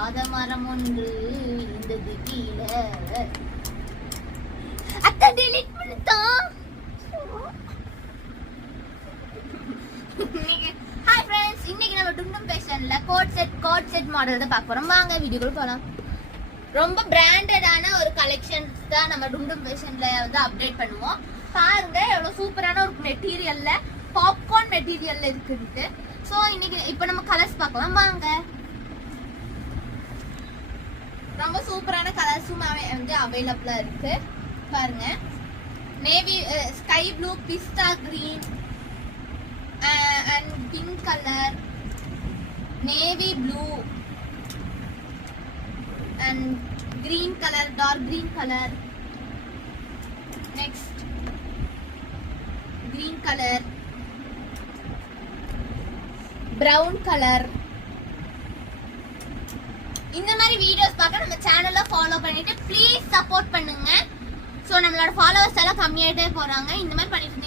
ஆதமரம் ஒன்று இருந்தது கீழே. அத்தை delete பண்ணிட்டான். ஹாய் ஃப்ரெண்ட்ஸ், இன்னைக்கு நம்ம டும்டும் ஃபேஷன்ல கோட் செட் மாடல் தான் பார்க்க போறோம். வாங்க வீடியோக்குள்ள போலாம். ரொம்ப பிராண்டடான ஒரு கலெக்ஷன்ஸ் தான் நம்ம டும்டும் ஃபேஷன்ல வந்து அப்டேட் பண்ணுவோம். பாருங்க எவ்வளவு சூப்பரான ஒரு மெட்டீரியல்ல பாப்கார்ன் மெட்டீரியல்ல இருக்குது. சோ இன்னைக்கு இப்போ நம்ம கலர்ஸ் பார்க்கலாம் வாங்க. ரொம்ப சூப்பரான கலர்ஸும் வந்து அவைலபிளா இருக்கு. பாருங்க, navy sky blue, pista green and pink colour, navy blue and green color, dark green color, next green color, brown color. இந்த மாதிரி வீடியோஸ் பார்க்க நம்ம சேனலை ஃபாலோ பண்ணிட்டு ப்ளீஸ் சப்போர்ட் பண்ணுங்க. ஸோ நம்மளோட ஃபாலோவர்ஸ் எல்லாம் கம்மியாயிட்டே போறாங்க. இந்த மாதிரி பண்ணிட்டு